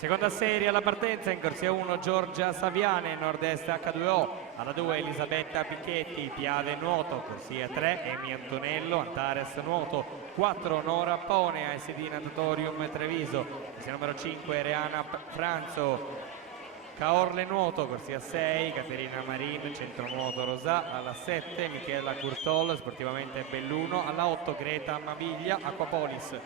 Seconda serie alla partenza, in corsia 1 Giorgia Saviane, nord-est H2O, alla 2 Elisabetta Picchetti, Piave Nuoto, corsia 3 Emi Antonello, Antares Nuoto, 4 Nora Pone, ASD Natatorium Treviso, corsia numero 5 Reana Franzo, Caorle Nuoto, corsia 6 Caterina Marin, Centro Nuoto Rosà, alla 7 Michela Curtol, sportivamente Belluno, alla 8 Greta Maviglia, Aquapolis.